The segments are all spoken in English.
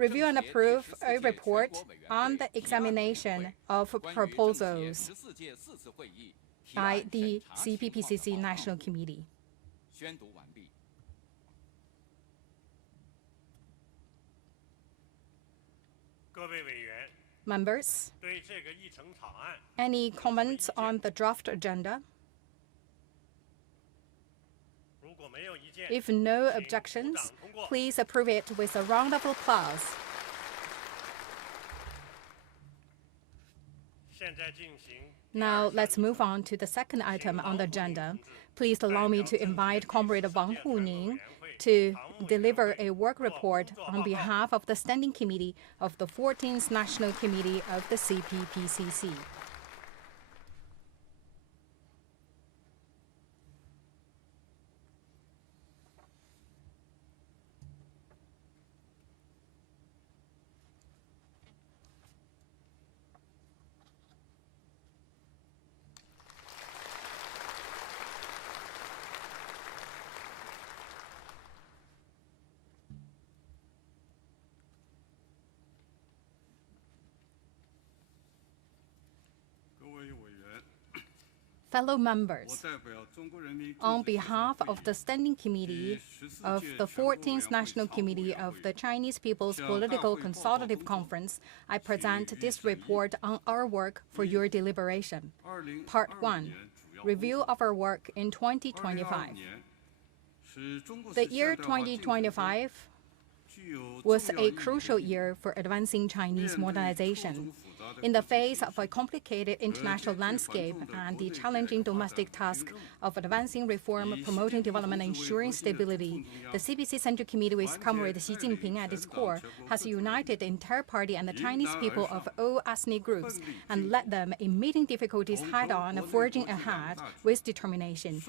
Review and approve a report on the examination of proposals by the CPPCC National Committee. Members, any comments on the draft agenda? If no objections, please approve it with a round of applause. Now, let's move on to the second item on the agenda. Please allow me to invite Comrade Wang Huning to deliver a work report on behalf of the Standing Committee of the 14th National Committee of the CPPCC. Fellow members, on behalf of the Standing Committee of the 14th National Committee of the Chinese People's Political Consultative Conference, I present this report on our work for your deliberation. Part 1, Review of our work in 2025. The year 2025 was a crucial year for advancing Chinese modernization. In the face of a complicated international landscape and the challenging domestic task of advancing reform, promoting development, and ensuring stability, the CPC Central Committee, with Comrade Xi Jinping at its core, has united the entire party and the Chinese people of all ethnic groups and led them in meeting difficulties head-on, forging ahead with determination.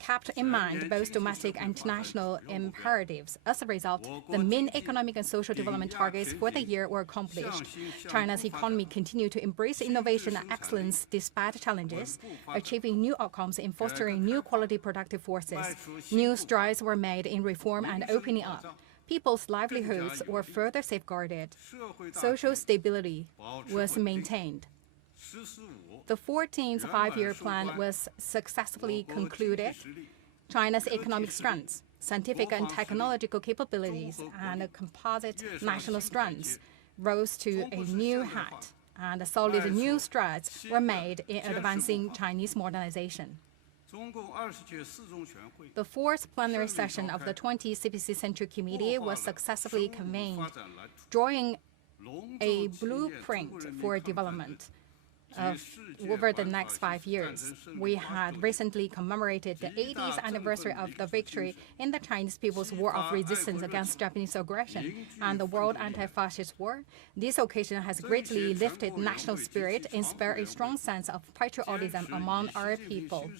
Kept in mind both domestic and international imperatives. As a result, the main economic and social development targets for the year were accomplished. China's economy continued to embrace innovation and excellence despite challenges, achieving new outcomes in fostering new quality productive forces. New strides were made in reform and opening up. People's livelihoods were further safeguarded. Social stability was maintained. The 14th five-year plan was successfully concluded. China's economic strengths, scientific and technological capabilities, and composite national strengths rose to a new height, and solid new strides were made in advancing Chinese modernization. The fourth plenary session of the 20th CPC Central Committee was successfully convened, drawing a blueprint for development over the next 5 years. We had recently commemorated the 80th anniversary of the victory in the Chinese People's War of Resistance against Japanese aggression and the World Anti-Fascist War. This occasion has greatly lifted national spirit, inspired a strong sense of patriotism among our people.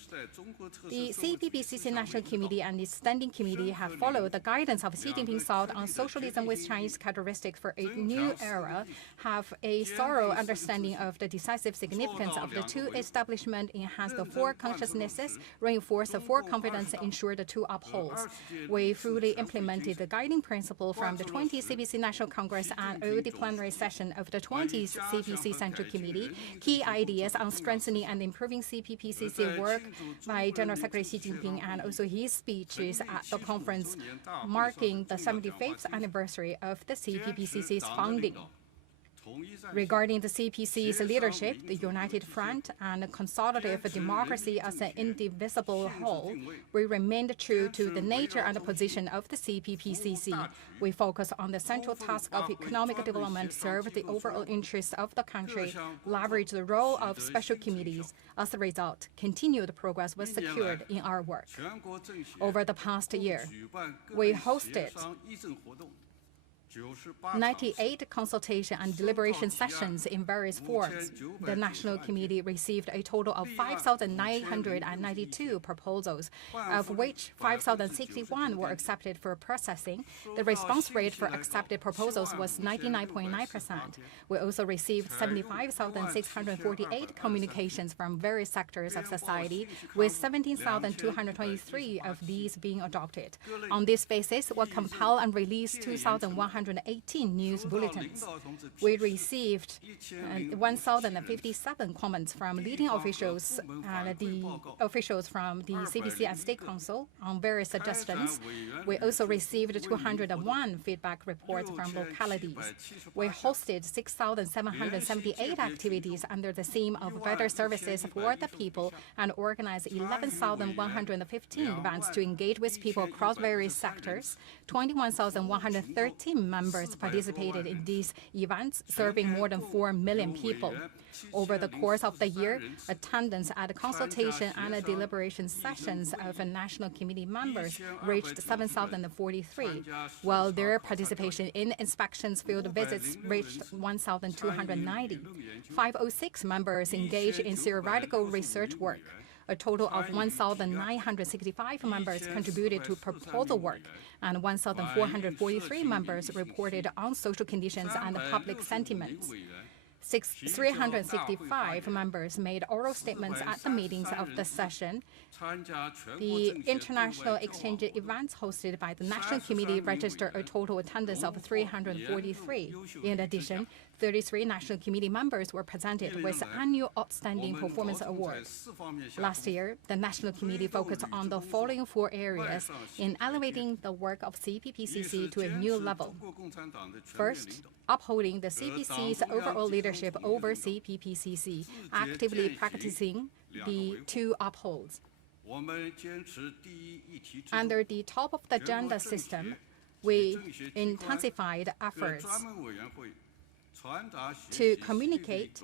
The CPPCC National Committee and its Standing Committee have followed the guidance of Xi Jinping's thought on socialism with Chinese characteristics for a new era, have a thorough understanding of the decisive significance of the two establishments, enhance the four consciousnesses, reinforce the four confidence, ensure the two upholds. We fully implemented the guiding principle from the 20th CPC National Congress and all the plenary session of the 20th CPC Central Committee. Key ideas on strengthening and improving CPPCC work by General Secretary Xi Jinping and also his speeches at the conference marking the 75th anniversary of the CPPCC's founding. Regarding the CPC's leadership, the United Front and consolidative democracy as an indivisible whole, we remained true to the nature and position of the CPPCC. We focus on the central task of economic development, serve the overall interests of the country, leverage the role of special committees. As a result, continued progress was secured in our work. Over the past year, we hosted 98 consultation and deliberation sessions in various forums. The National Committee received a total of 5,992 proposals, of which 5,061 were accepted for processing. The response rate for accepted proposals was 99.9%. We also received 75,648 communications from various sectors of society, with 17,223 of these being adopted. On this basis, we'll compile and release 2,100 118 news bulletins. We received 1,057 comments from leading officials and the officials from the CPC and State Council on various suggestions. We also received 201 feedback reports from localities. We hosted 6,778 activities under the theme of better services for the people and organized 11,115 events to engage with people across various sectors. 21,113 members participated in these events, serving more than 4 million people. Over the course of the year, attendance at consultation and deliberation sessions of National Committee members reached 7,043, while their participation in inspections field visits reached 1,290. 506 members engaged in theoretical research work. A total of 1,965 members contributed to proposal work, and 1,443 members reported on social conditions and public sentiments. 365 members made oral statements at the meetings of the session. The international exchange events hosted by the National Committee registered a total attendance of 343. In addition, 33 National Committee members were presented with annual Outstanding Performance Awards. Last year, the National Committee focused on the following 4 areas in elevating the work of CPPCC to a new level. First, upholding the CPC's overall leadership over CPPCC, actively practicing the 2 upholds. Under the top-of-the-agenda system, we intensified efforts to communicate,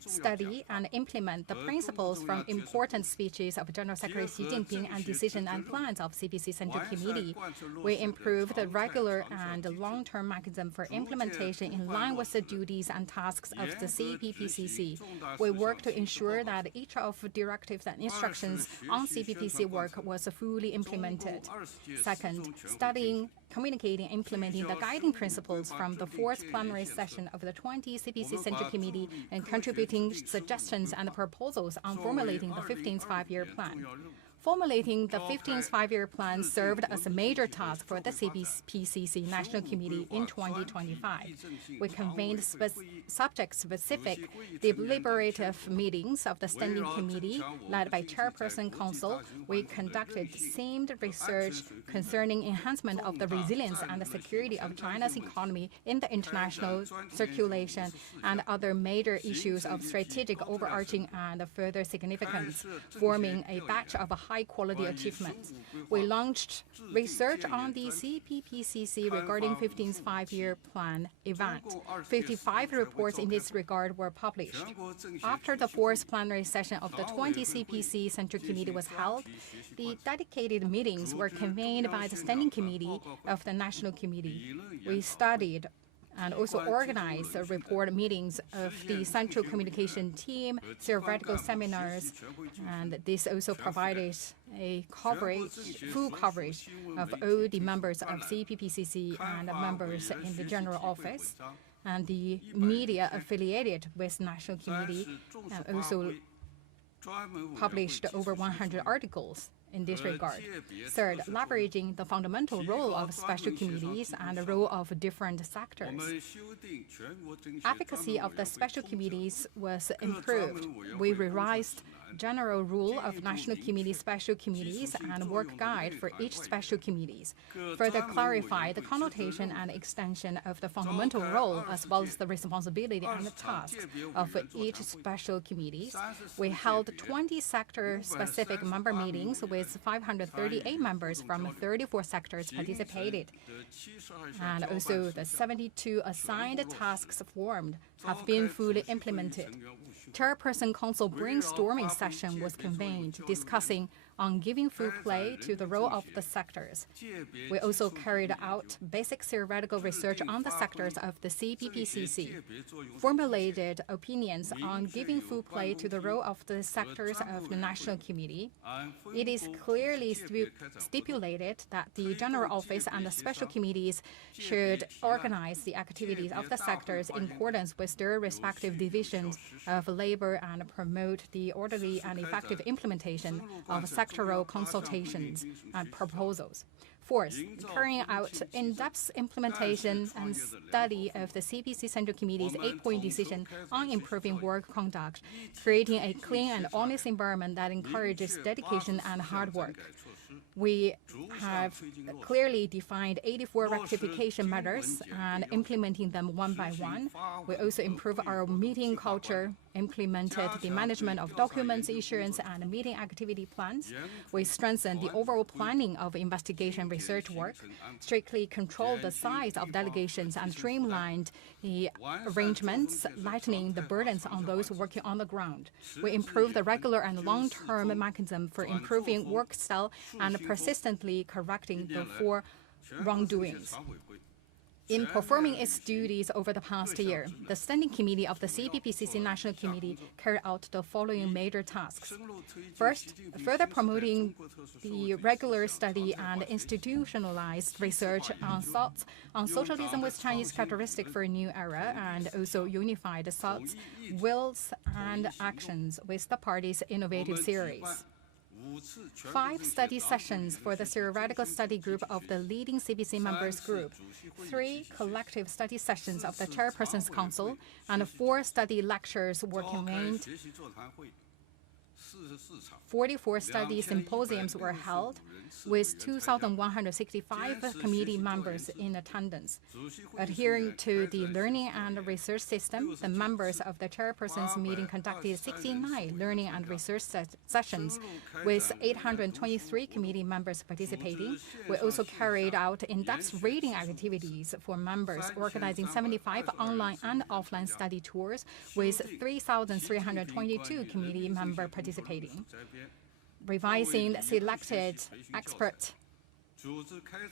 study, and implement the principles from important speeches of General Secretary Xi Jinping and decisions and plans of CPC Central Committee. We improved the regular and long-term mechanism for implementation in line with the duties and tasks of the CPPCC. We worked to ensure that each of directives and instructions on CPPC work was fully implemented. Second, studying, communicating, implementing the guiding principles from the 4th plenary session of the 20th CPC Central Committee and contributing suggestions and proposals on formulating the 15th five-year plan. Formulating the 15th five-year plan served as a major task for the CPPCC National Committee in 2025. We convened subject-specific deliberative meetings of the Standing Committee led by Chairperson Council. We conducted themed research concerning enhancement of the resilience and the security of China's economy in the international circulation and other major issues of strategic overarching and further significance, forming a batch of high-quality achievements. We launched research on the CPPCC regarding 15th five-year plan event. 55 reports in this regard were published. After the 4th plenary session of the 20th CPC Central Committee was held, the dedicated meetings were convened by the Standing Committee of the National Committee. We studied and also organized report meetings of the Central Communication Team, theoretical seminars, and this also provided a full coverage of all the members of CPPCC and members in the General Office, and the media affiliated with National Committee also published over 100 articles in this regard. Third, leveraging the fundamental role of special committees and the role of different sectors. Efficacy of the special committees was improved. We revised general rule of National Committee special committees and work guide for each special committees, further clarify the connotation and extension of the fundamental role as well as the responsibility and the tasks of each special committees. We held 20 sector-specific member meetings with 538 members from 34 sectors participated. And also the 72 assigned tasks formed have been fully implemented. Chairperson Council brainstorming session was convened discussing on giving full play to the role of the sectors. We also carried out basic theoretical research on the sectors of the CPPCC, formulated opinions on giving full play to the role of the sectors of the National Committee. It is clearly stipulated that the General Office and the special committees should organize the activities of the sectors in accordance with their respective divisions of labor and promote the orderly and effective implementation of sectoral consultations and proposals. Fourth, carrying out in-depth implementation and study of the CPC Central Committee's 8-point decision on improving work conduct, creating a clean and honest environment that encourages dedication and hard work. We have clearly defined 84 rectification measures and implementing them one by one. We also improve our meeting culture, implemented the management of documents, issuance, and meeting activity plans. We strengthened the overall planning of investigation research work, strictly controlled the size of delegations, and streamlined the arrangements, lightening the burdens on those working on the ground. We improved the regular and long-term mechanism for improving work style and persistently correcting the four wrongdoings. In performing its duties over the past year, the Standing Committee of the CPPCC National Committee carried out the following major tasks. First, further promoting the regular study and institutionalized research on thoughts on socialism with Chinese characteristics for a new era, and also unified thoughts, wills, and actions with the party's innovative series. 5 study sessions for the theoretical study group of the leading CPC members group, 3 collective study sessions of the Chairperson's Council, and 4 study lectures were convened. 44 study symposiums were held, with 2,165 committee members in attendance. Adhering to the learning and research system, the members of the Chairperson's meeting conducted 69 learning and research sessions, with 823 committee members participating. We also carried out in-depth reading activities for members, organizing 75 online and offline study tours, with 3,322 committee members participating. Revising selected experts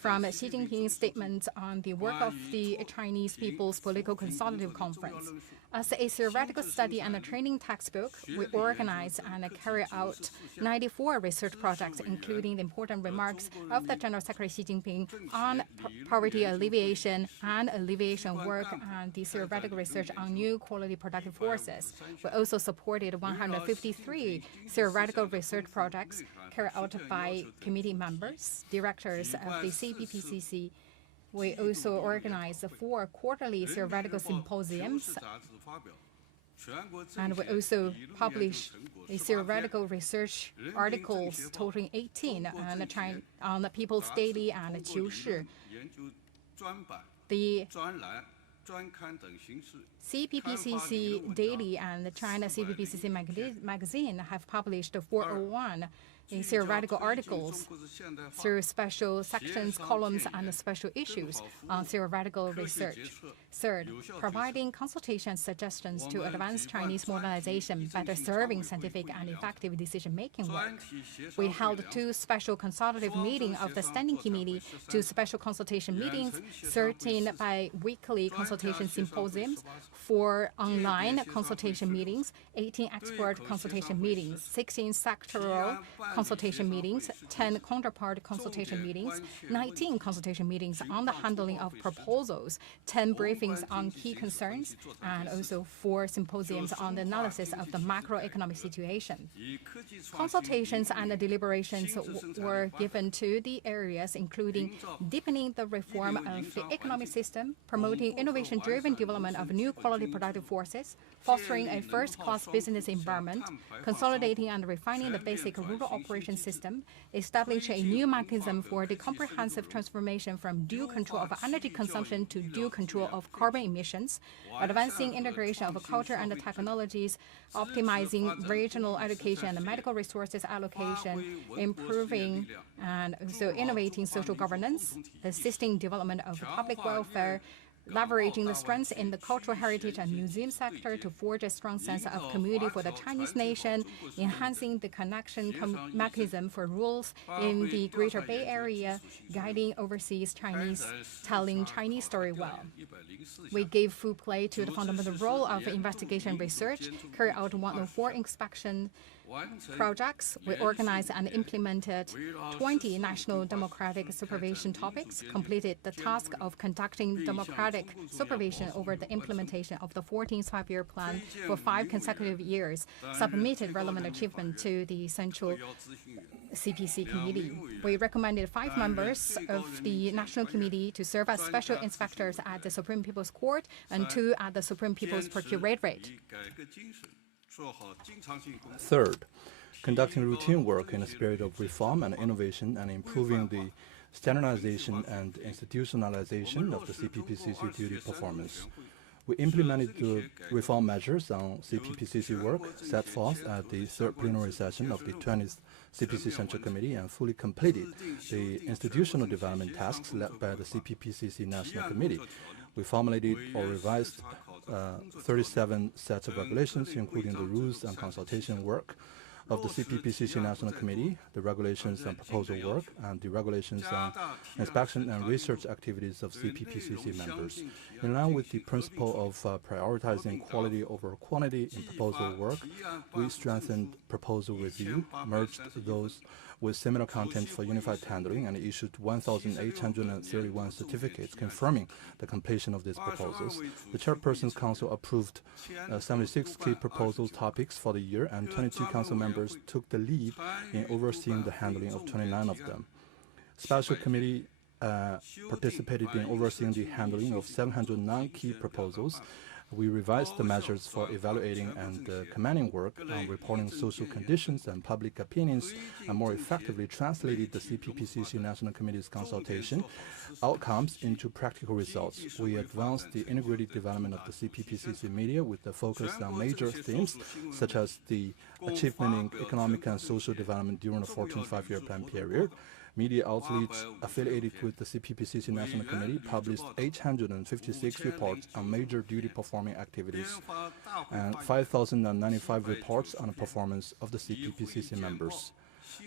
from Xi Jinping's statement on the work of the Chinese People's Political Consultative Conference. As a theoretical study and a training textbook, we organized and carried out 94 research projects, including the important remarks of the General Secretary Xi Jinping on poverty alleviation and alleviation work and the theoretical research on new quality productive forces. We also supported 153 theoretical research projects carried out by committee members, directors of the CPPCC. We also organized 4 quarterly theoretical symposiums, and we also published a theoretical research articles totaling 18 on the People's Daily and Qiushi. The CPPCC Daily and the China CPPCC magazine have published 401 in theoretical articles through special sections, columns, and special issues on theoretical research. Third, providing consultation suggestions to advance Chinese modernization, better serving scientific and effective decision-making work. We held 2 special consultative meetings of the Standing Committee, 2 special consultation meetings, 13 bi-weekly consultation symposiums, 4 online consultation meetings, 18 expert consultation meetings, 16 sectoral consultation meetings, 10 counterpart consultation meetings, 19 consultation meetings on the handling of proposals, 10 briefings on key concerns, and also 4 symposiums on the analysis of the macroeconomic situation. Consultations and deliberations were given to the areas including deepening the reform of the economic system, promoting innovation-driven development of new quality productive forces, fostering a first-class business environment, consolidating and refining the basic rural operation system, establishing a new mechanism for the comprehensive transformation from dual control of energy consumption to dual control of carbon emissions, advancing integration of culture and technologies, optimizing regional education and medical resources allocation, improving and also innovating social governance, assisting development of public welfare, leveraging the strengths in the cultural heritage and museum sector to forge a strong sense of community for the Chinese nation, enhancing the connection mechanism for rules in the Greater Bay Area, guiding overseas Chinese, telling Chinese story well. We gave full play to the fundamental role of investigation research, carried out 104 inspection projects. We organized and implemented 20 national democratic supervision topics, completed the task of conducting democratic supervision over the implementation of the 14th Five-Year Plan for 5 consecutive years, submitted relevant achievement to the Central CPC Committee. We recommended 5 members of the National Committee to serve as special inspectors at the Supreme People's Court and 2 at the Supreme People's Procuratorate. Third, conducting routine work in a spirit of reform and innovation and improving the standardization and institutionalization of the CPPCC duty performance. We implemented the reform measures on CPPCC work set forth at the 3rd plenary session of the 20th CPC Central Committee and fully completed the institutional development tasks led by the CPPCC National Committee. We formulated or revised 37 sets of regulations, including the rules and consultation work of the CPPCC National Committee, the regulations and proposal work, and the regulations on inspection and research activities of CPPCC members. In line with the principle of prioritizing quality over quantity in proposal work, we strengthened proposal review, merged those with similar content for unified handling, and issued 1,831 certificates confirming the completion of these proposals. The Chairperson's Council approved 76 key proposal topics for the year, and 22 council members took the lead in overseeing the handling of 29 of them. Special committee participated in overseeing the handling of 709 key proposals. We revised the measures for evaluating and commending work on reporting social conditions and public opinions, and more effectively translated the CPPCC National Committee's consultation outcomes into practical results. We advanced the integrated development of the CPPCC media with the focus on major themes such as the achievement in economic and social development during the 14th five-year plan period. Media outlets affiliated with the CPPCC National Committee published 856 reports on major duty-performing activities and 5,095 reports on the performance of the CPPCC members.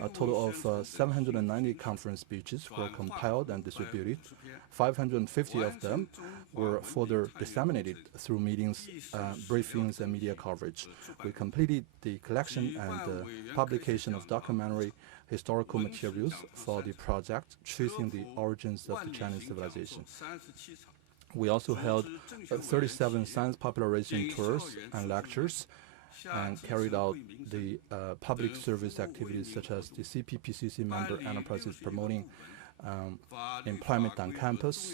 A total of 790 conference speeches were compiled and distributed. 550 of them were further disseminated through meetings, briefings, and media coverage. We completed the collection and publication of documentary historical materials for the project tracing the origins of the Chinese civilization. We also held 37 science popularization tours and lectures and carried out the public service activities such as the CPPCC member enterprises promoting employment on campus.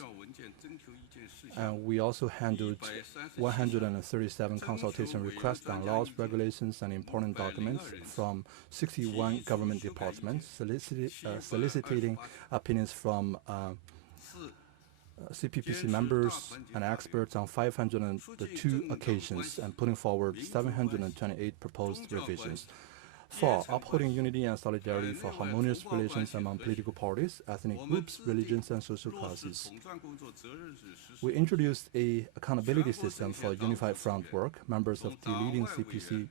We also handled 137 consultation requests on laws, regulations, and important documents from 61 government departments, soliciting opinions from CPPC members and experts on 502 occasions and putting forward 728 proposed revisions. 4. Upholding unity and solidarity for harmonious relations among political parties, ethnic groups, religions, and social classes. We introduced an accountability system for unified front work. Members of the leading CPC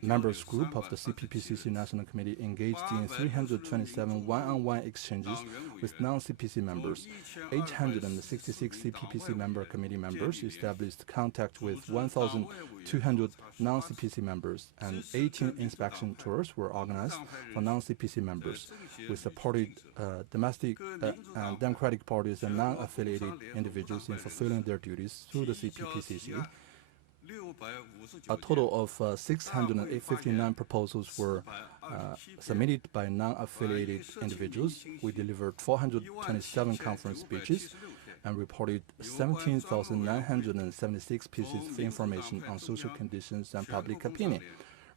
members group of the CPPCC National Committee engaged in 327 one-on-one exchanges with non-CPC members. 866 CPPC member committee members established contact with 1,200 non-CPC members, and 18 inspection tours were organized for non-CPC members. We supported domestic and democratic parties and non-affiliated individuals in fulfilling their duties through the CPPCC. A total of 659 proposals were submitted by non-affiliated individuals. We delivered 427 conference speeches and reported 17,976 pieces of information on social conditions and public opinion.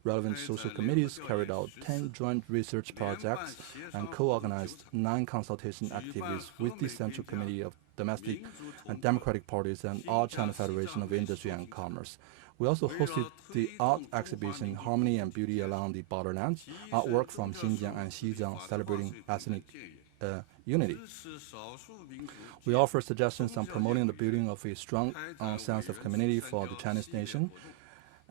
Relevant social committees carried out 10 joint research projects and co-organized 9 consultation activities with the Central Committee of Domestic and Democratic Parties and All China Federation of Industry and Commerce. We also hosted the art exhibition Harmony and Beauty Along the Borderlands, artwork from Xinjiang and Xizang celebrating ethnic unity. We offer suggestions on promoting the building of a strong sense of community for the Chinese nation.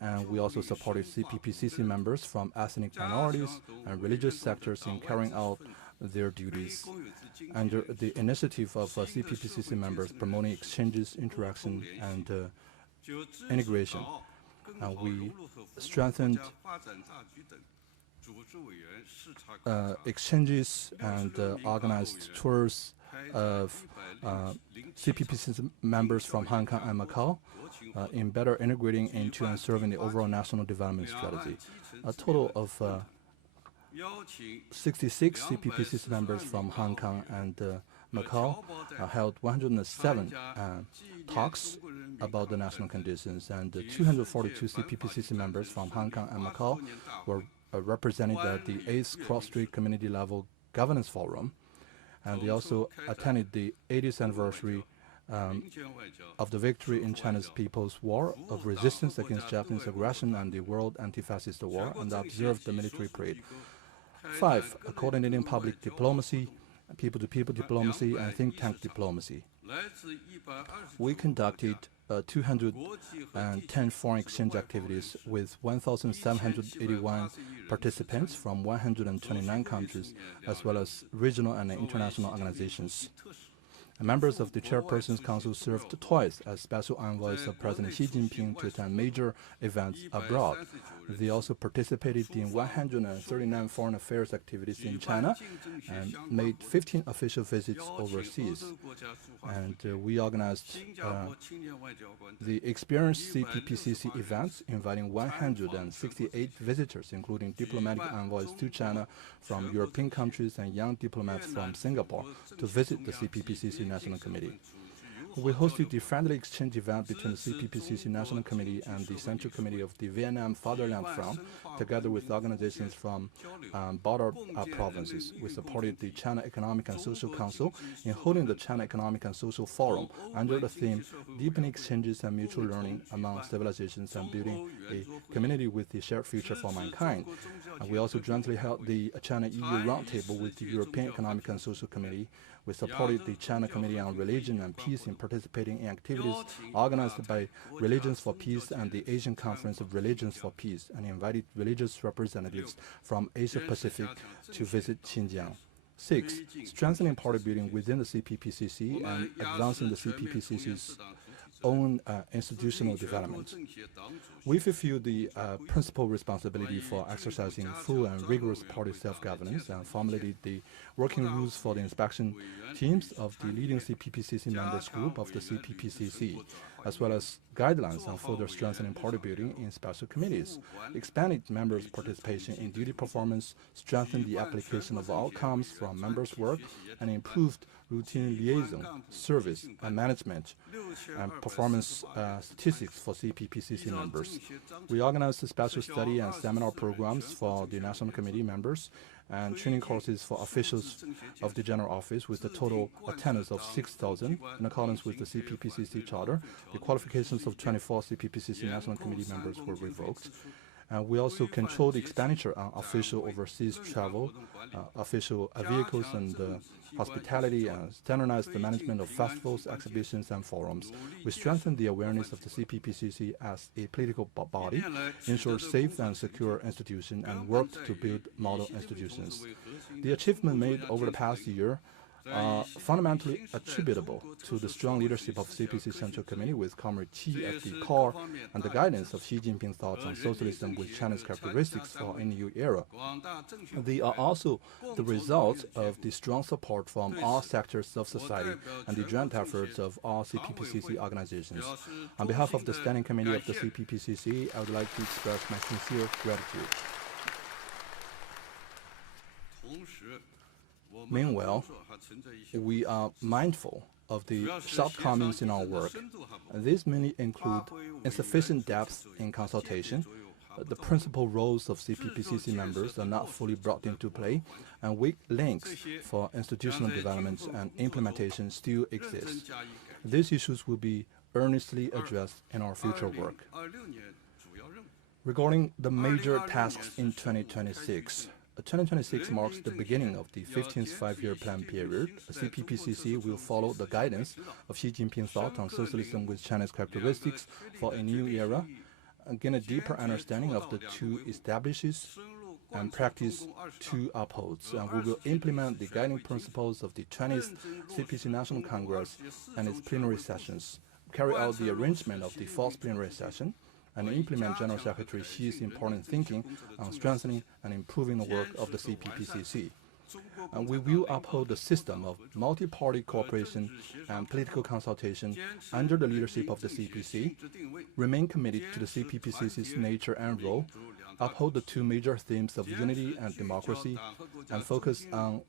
And we also supported CPPCC members from ethnic minorities and religious sectors in carrying out their duties. Under the initiative of CPPCC members promoting exchanges, interaction, and integration, we strengthened exchanges and organized tours of CPPCC members from Hong Kong and Macau in better integrating into and serving the overall national development strategy. A total of 66 CPPCC members from Hong Kong and Macau held 107 talks about the national conditions, and 242 CPPCC members from Hong Kong and Macau were represented at the 8th Cross-Strait Community Level Governance Forum, and they also attended the 80th anniversary of the victory in China's People's War of resistance against Japanese aggression and the World Anti-Fascist War, and observed the military parade. 5. Coordinating public diplomacy, people-to-people diplomacy, and think tank diplomacy. We conducted 210 foreign exchange activities with 1,781 participants from 129 countries, as well as regional and international organizations. Members of the Chairperson's Council served twice as special envoys of President Xi Jinping to attend major events abroad. They also participated in 139 foreign affairs activities in China and made 15 official visits overseas. And we organized the Experienced CPPCC events, inviting 168 visitors, including diplomatic envoys to China from European countries and young diplomats from Singapore, to visit the CPPCC National Committee. We hosted the friendly exchange event between the CPPCC National Committee and the Central Committee of the Vietnam Fatherland Front, together with organizations from border provinces. We supported the China Economic and Social Council in holding the China Economic and Social Forum under the theme Deepening Exchanges and Mutual Learning Among Civilizations and Building a Community with the Shared Future for Mankind. And we also jointly held the China-EU Roundtable with the European Economic and Social Committee. We supported the China Committee on Religion and Peace in participating in activities organized by Religions for Peace and the Asian Conference of Religions for Peace, and invited religious representatives from Asia-Pacific to visit Xinjiang. 6. Strengthening party building within the CPPCC and advancing the CPPCC's own institutional development. We fulfill the principal responsibility for exercising full and rigorous party self-governance and formulated the working rules for the inspection teams of the leading CPPCC members group of the CPPCC, as well as guidelines on further strengthening party building in special committees, expanded members' participation in duty performance, strengthened the application of outcomes from members' work, and improved routine liaison, service, and management and performance statistics for CPPCC members. We organized special study and seminar programs for the National Committee members and training courses for officials of the General Office with a total attendance of 6,000 in accordance with the CPPCC Charter. The qualifications of 24 CPPCC National Committee members were revoked. We also controlled the expenditure on official overseas travel, official vehicles and hospitality, and standardized the management of festivals, exhibitions, and forums. We strengthened the awareness of the CPPCC as a political body, ensured safe and secure institutions, and worked to build model institutions. The achievement made over the past year are fundamentally attributable to the strong leadership of CPC Central Committee with Comrade Qi at the core and the guidance of Xi Jinping's thoughts on socialism with China's characteristics for a new era. They are also the result of the strong support from all sectors of society and the joint efforts of all CPPCC organizations. On behalf of the Standing Committee of the CPPCC, I would like to express my sincere gratitude. Meanwhile, we are mindful of the shortcomings in our work. These mainly include insufficient depth in consultation, the principal roles of CPPCC members are not fully brought into play, and weak links for institutional development and implementation still exist. These issues will be earnestly addressed in our future work. Regarding the major tasks in 2026, 2026 marks the beginning of the 15th five-year plan period. The CPPCC will follow the guidance of Xi Jinping's thought on socialism with China's characteristics for a new era, and gain a deeper understanding of the two establishes and practice two upholds. And we will implement the guiding principles of the 20th CPC National Congress and its plenary sessions, carry out the arrangement of the 4th plenary session, and implement General Secretary Xi's important thinking on strengthening and improving the work of the CPPCC. And we will uphold the system of multi-party cooperation and political consultation under the leadership of the CPC, remain committed to the CPPCC's nature and role, uphold the two major themes of unity and democracy, and focus on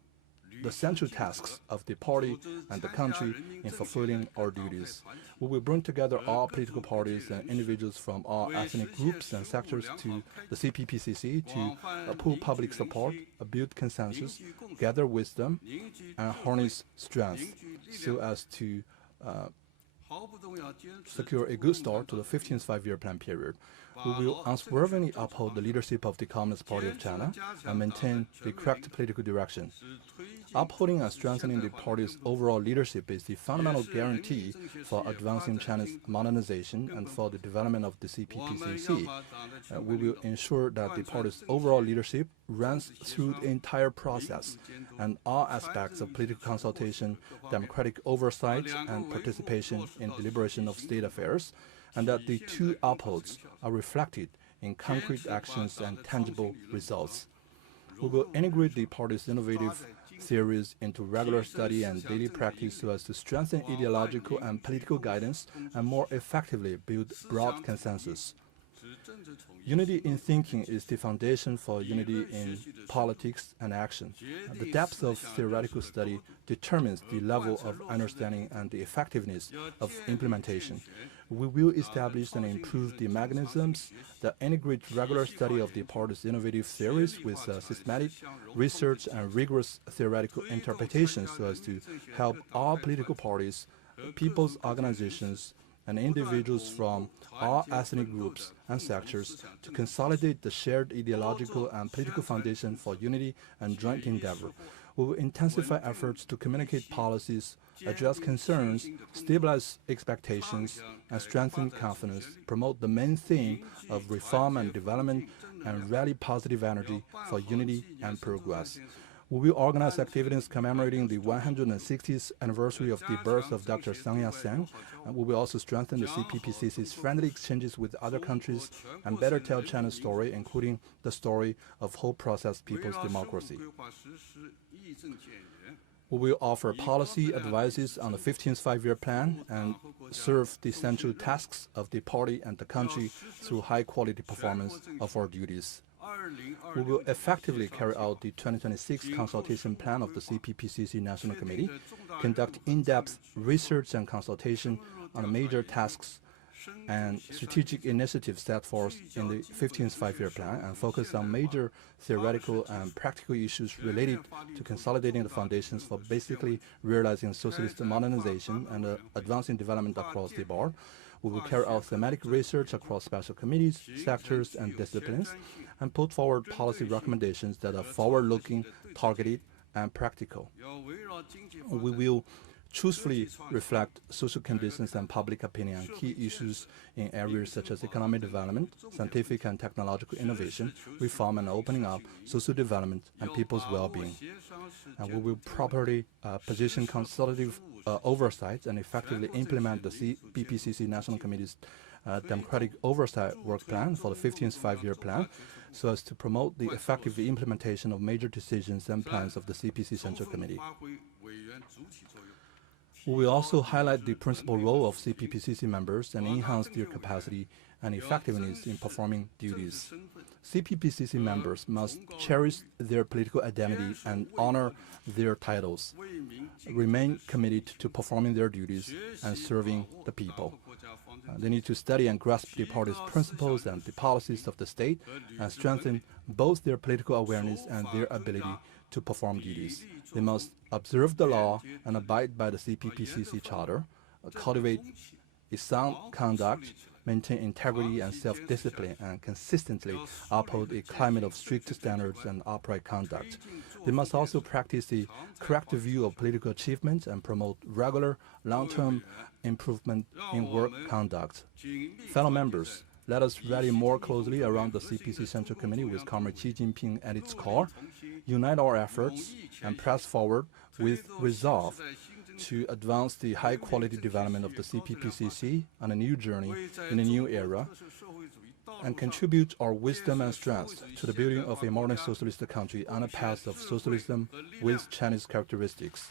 the central tasks of the party and the country in fulfilling our duties. We will bring together all political parties and individuals from all ethnic groups and sectors to the CPPCC to pool public support, build consensus, gather wisdom, and harness strength so as to secure a good start to the 15th five-year plan period. We will unswervingly uphold the leadership of the Communist Party of China and maintain the correct political direction. Upholding and strengthening the party's overall leadership is the fundamental guarantee for advancing China's modernization and for the development of the CPPCC. We will ensure that the party's overall leadership runs through the entire process and all aspects of political consultation, democratic oversight, and participation in deliberation of state affairs, and that the two upholds are reflected in concrete actions and tangible results. We will integrate the party's innovative theories into regular study and daily practice so as to strengthen ideological and political guidance and more effectively build broad consensus. Unity in thinking is the foundation for unity in politics and action. The depth of theoretical study determines the level of understanding and the effectiveness of implementation. We will establish and improve the mechanisms that integrate regular study of the party's innovative theories with systematic research and rigorous theoretical interpretation so as to help all political parties, people's organizations, and individuals from all ethnic groups and sectors to consolidate the shared ideological and political foundation for unity and joint endeavor. We will intensify efforts to communicate policies, address concerns, stabilize expectations, and strengthen confidence, promote the main theme of reform and development, and rally positive energy for unity and progress. We will organize activities commemorating the 160th anniversary of the birth of Dr. Sang Yat-sen, and we will also strengthen the CPPCC's friendly exchanges with other countries and better tell China's story, including the story of whole process people's democracy. We will offer policy advices on the 15th five-year plan and serve the central tasks of the party and the country through high-quality performance of our duties. We will effectively carry out the 2026 consultation plan of the CPPCC National Committee, conduct in-depth research and consultation on the major tasks and strategic initiatives set forth in the 15th five-year plan, and focus on major theoretical and practical issues related to consolidating the foundations for basically realizing socialist modernization and advancing development across the board. We will carry out thematic research across special committees, sectors, and disciplines, and put forward policy recommendations that are forward-looking, targeted, and practical. We will truthfully reflect social conditions and public opinion on key issues in areas such as economic development, scientific and technological innovation, reform and opening up, social development, and people's well-being. And we will properly position consultative oversight and effectively implement the CPPCC National Committee's democratic oversight work plan for the 15th five-year plan so as to promote the effective implementation of major decisions and plans of the CPC Central Committee. We will also highlight the principal role of CPPCC members and enhance their capacity and effectiveness in performing duties. CPPCC members must cherish their political identity and honor their titles, remain committed to performing their duties and serving the people. They need to study and grasp the party's principles and the policies of the state and strengthen both their political awareness and their ability to perform duties. They must observe the law and abide by the CPPCC Charter, cultivate a sound conduct, maintain integrity and self-discipline, and consistently uphold a climate of strict standards and upright conduct. They must also practice a correct view of political achievements and promote regular, long-term improvement in work conduct. Fellow members, let us rally more closely around the CPC Central Committee with Comrade Xi Jinping at its core, unite our efforts, and press forward with resolve to advance the high-quality development of the CPPCC on a new journey in a new era, and contribute our wisdom and strength to the building of a modern socialist country on a path of socialism with Chinese characteristics.